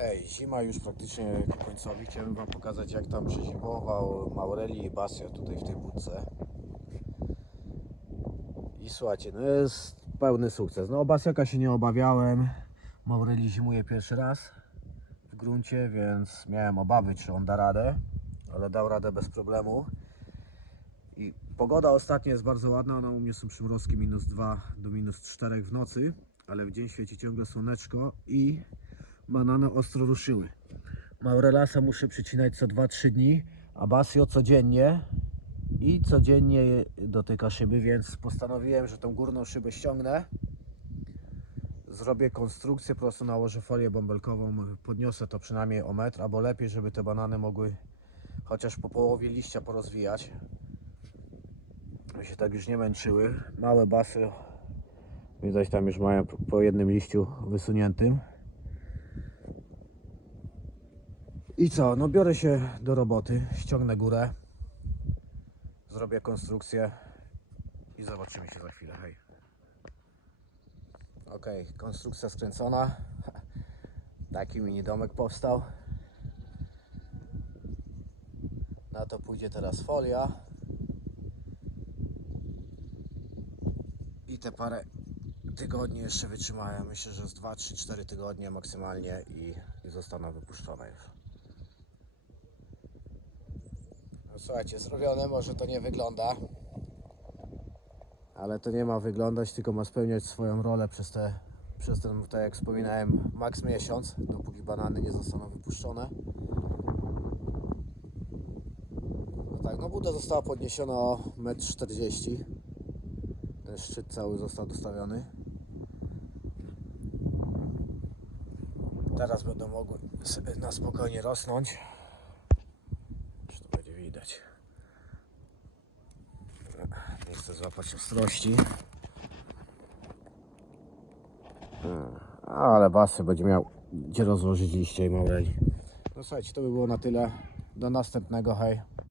Hej, zima już praktycznie ku końcowi. Wam pokazać jak tam przezimował Maureli i Basio tutaj w tej budce. I słuchajcie, no jest pełny sukces. No o Basioka się nie obawiałem. Maureli zimuje pierwszy raz w gruncie, więc miałem obawy czy on da radę. Ale dał radę bez problemu. I pogoda ostatnio jest bardzo ładna. Ona u mnie są przymrozki minus 2 do minus 4 w nocy. Ale w dzień świeci ciągle słoneczko i banany ostro ruszyły. Maurelasa muszę przycinać co 2-3 dni, a Basio codziennie i codziennie dotyka szyby, więc postanowiłem, że tą górną szybę ściągnę. Zrobię konstrukcję, po prostu nałożę folię bąbelkową, podniosę to przynajmniej o metr, albo lepiej, żeby te banany mogły chociaż po połowie liścia porozwijać. By się tak już nie męczyły. Małe basy, widać tam już mają po jednym liściu wysuniętym. I co? No biorę się do roboty, ściągnę górę, zrobię konstrukcję i zobaczymy się za chwilę. Hej. Ok, konstrukcja skręcona. Taki mini domek powstał. Na to pójdzie teraz folia. I te parę tygodni jeszcze wytrzymają. Myślę, że z 2, 3, 4 tygodnie maksymalnie i, i zostaną wypuszczone już. No, słuchajcie, zrobione, może to nie wygląda. Ale to nie ma wyglądać, tylko ma spełniać swoją rolę przez te, przez ten, tak jak wspominałem, maks miesiąc, dopóki banany nie zostaną wypuszczone. No tak, no buda została podniesiona o 1,40 m. Ten szczyt cały został dostawiony. Teraz będą mogły na spokojnie rosnąć. Czy to będzie widać? Nie chcę złapać ostrości. Ale basy będzie miał gdzie rozłożyć liście i maureli. No słuchajcie, to by było na tyle. Do następnego, hej.